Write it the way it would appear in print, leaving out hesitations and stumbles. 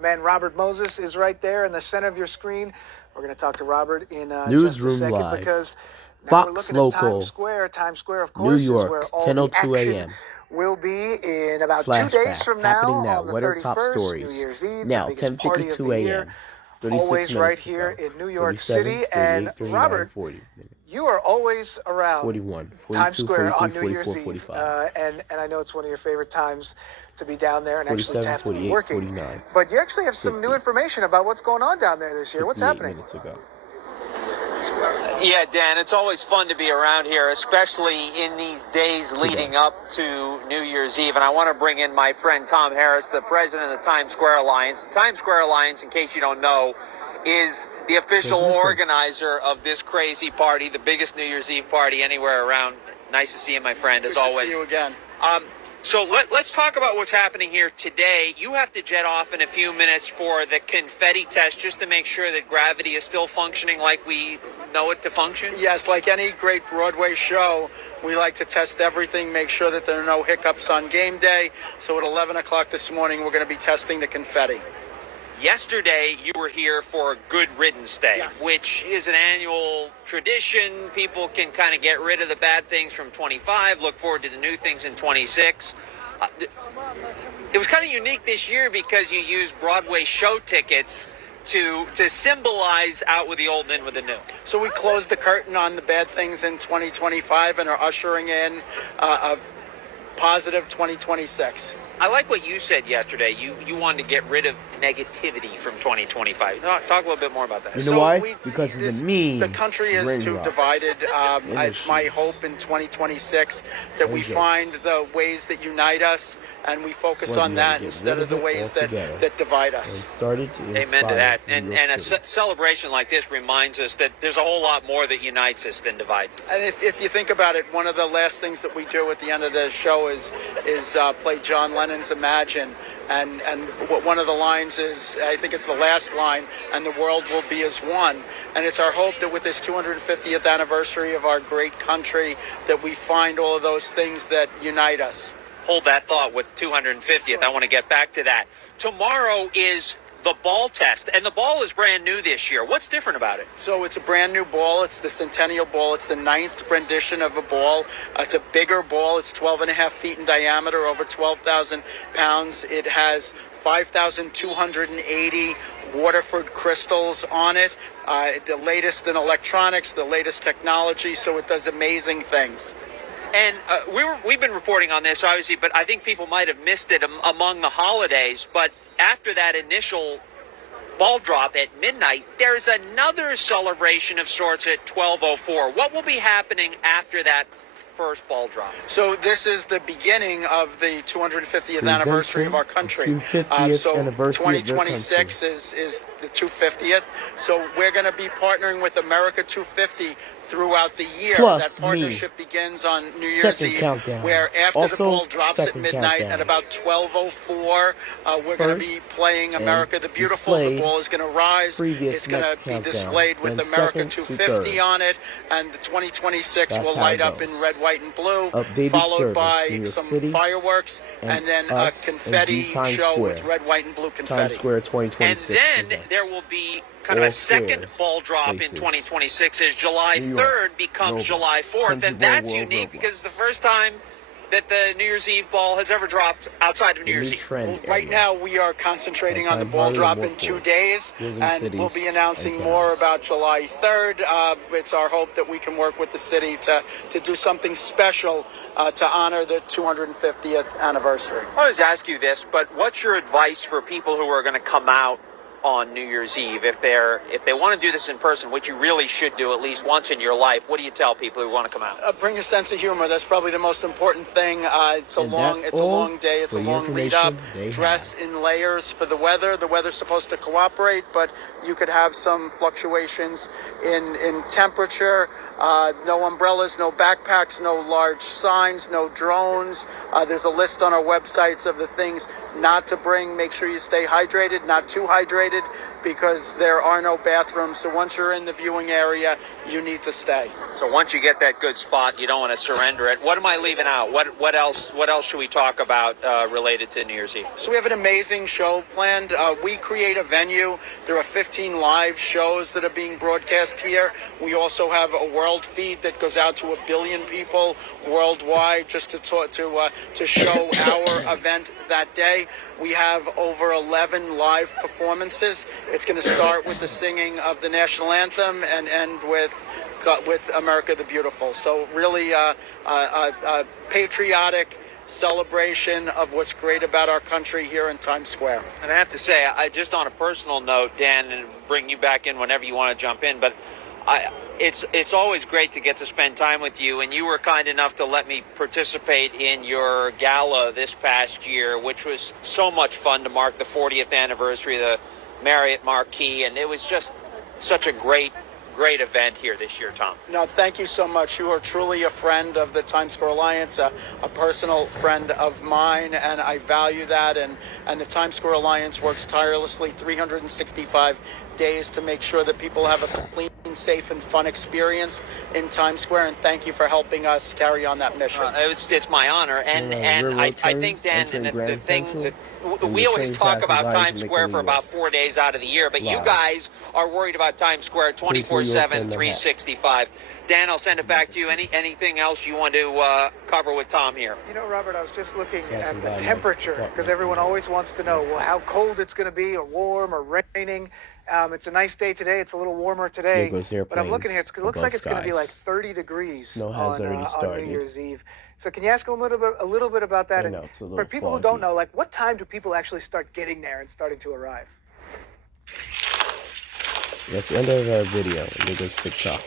Man, Robert Moses is right there in the center of your screen. We're going to talk to Robert in just a Newsroom second Live. because now we're Fox looking at Local. Times Square. Times Square, of New course, is York, where all the 10:02 action a.m. will be in about 2 days Flashback. from now Happening now. on the What are top 31st, New stories? Year's Eve, Now, the biggest party of 10:52 the year. a.m. 36 Always right minutes here ago. in New York 37, City. 38, And 39, Robert, 40 minutes. you are always around 41, 42, Times Square 43, on New 44, Year's Eve, 45. and I know it's one of your favorite times to be down there and actually to 47, have to be 48, working. 49. But you actually have some 50. new information about what's going on down there this year. What's 58 happening? minutes ago. Yeah, Dan, it's always fun to be around here, especially in these days leading up to New Year's Eve. And I want to bring in my friend Tom Harris, the president of the Times Square Alliance. The Times Square Alliance, in case you don't know, is the official organizer of this crazy party, the biggest New Year's Eve party anywhere around. Nice to see you, my friend, as always. Good to see you again. So let's talk about what's happening here today. You have to jet off in a few minutes for the confetti test just to make sure that gravity is still functioning like we know it to function. Yes, like any great Broadway show, we like to test everything, make sure that there are no hiccups on game day. So at 11 o'clock this morning, we're going to be testing the confetti. Yesterday, you were here for Good Riddance Day, Yes. which is an annual tradition. People can kind of get rid of the bad things from 25, look forward to the new things in 26. It was kind of unique this year because you used Broadway show tickets to symbolize out with the old and in with the new. So we closed the curtain on the bad things in 2025 and are ushering in a positive 2026. I like what you said yesterday. You wanted to get rid of negativity from 2025. Talk a little bit more about that. You know why? Because of the memes. The country is brain too rot. divided. It's my Industries. hope in 2026 that we And jokes. find the ways that unite us and we focus That's why on we gotta that get instead rid of of the it ways that, altogether. that divide And us. started to Amen inspire to that. New And York a City. celebration like this reminds us that there's a whole lot more that unites us than divides us. And if you think about it, one of the last things that we do at the end of the show is play John Lennon's Imagine. And one of the lines is, I think it's the last line, and the world will be as one. And it's our hope that with this 250th anniversary of our great country, that we find all of those things that unite us. Hold that thought with 250th. I want to get back to that. Tomorrow is the ball test, and the ball is brand new this year. What's different about it? So it's a brand new ball. It's the Centennial Ball. It's the 9th rendition of a ball. It's a bigger ball. It's 12 and a half feet in diameter, over 12,000 pounds. It has 5,280 Waterford crystals on it. The latest in electronics, the latest technology, so it does amazing things. And we've been reporting on this, obviously, but I think people might have missed it among the holidays. But after that initial ball drop at midnight, there's another celebration of sorts at 12:04. What will be happening after that first ball drop? So this is the beginning of the 250th anniversary of our country. 250th So anniversary of your 2026 is the 250th. So we're going to be partnering with America 250 throughout the year. Plus that partnership begins on New Year's Second Eve, countdown. where after Also, the ball drops at second midnight countdown. at about 12:04, we're going to be First playing America the Beautiful. The displayed ball is going to rise. previous It's going next to be countdown. displayed with Then America second to 250 third. on it, and the 2026 That's will how light it up goes. in red, white, and blue, Updated followed service, by New York some City, fireworks, and then a us, and confetti the Times show with Square. red, white, and blue confetti. Times Square And 2026. then presents. there will be kind of All a second squares, ball drop in places. 2026 as July New York, 3rd becomes Nova, July 4th. Country And Boy that's World unique Roblox. because it's the first time that the New Year's Eve ball has ever dropped outside of New The Year's new Eve. trend Right area. now, we are concentrating on the Time ball Harley drop and in 2 Warport, days, building and cities we'll be announcing and more towns. about July 3rd. It's our hope that we can work with the city to do something special to honor the 250th anniversary. I always ask you this, but what's your advice for people who are going to come out on New Year's Eve if they want to do this in person, which you really should do at least once in your life? What do you tell people who want to come out? Bring a sense of humor. That's probably the most important thing. It's a And long, that's it's a all long day. It's for a the long lead up. information they Dress in layers for the weather. The weather's supposed to cooperate, but you could have some fluctuations in temperature. No umbrellas, no backpacks, no large signs, no drones. There's a list on our websites of the things not to bring. Make sure you stay hydrated, not too hydrated, because there are no bathrooms. So once you're in the viewing area, you need to stay. So once you get that good spot, you don't want to surrender it. What am I leaving out? What else should we talk about related to New Year's Eve? So we have an amazing show planned. We create a venue. There are 15 live shows that are being broadcast here. We also have a world feed that goes out to 1 billion people worldwide just to show our event that day. We have over 11 live performances. It's going to start with the singing of the national anthem and end with America the Beautiful. So really a patriotic celebration of what's great about our country here in Times Square. And I have to say, I just on a personal note, Dan, and bring you back in whenever you want to jump in, but it's always great to get to spend time with you, and you were kind enough to let me participate in your gala this past year, which was so much fun to mark the 40th anniversary of the Marriott Marquis, and it was just such a great event here this year, Tom. No, thank you so much. You are truly a friend of the Times Square Alliance, a personal friend of mine, and I value that. And the Times Square Alliance works tirelessly 365 days to make sure that people have a clean, safe, and fun experience in Times Square. And thank you for helping us carry on that mission. It's my honor, and I think, Dan, the thing that we always talk about Times Square for about 4 days out of the year, but you guys are worried about Times Square 24/7, 365. Dan, I'll send it back to you. Anything else you want to cover with Tom here? You know, Robert, I was just looking at the temperature because everyone always wants to know, well, how cold it's going to be, or warm, or raining. It's a nice day today. It's a little warmer today. But I'm looking here. It looks like it's going to be like 30 degrees on New Year's Eve. So can you ask a little bit about that? And for people who don't know, like, what time do people actually start getting there and starting to arrive? That's the end of our video. It goes TikTok.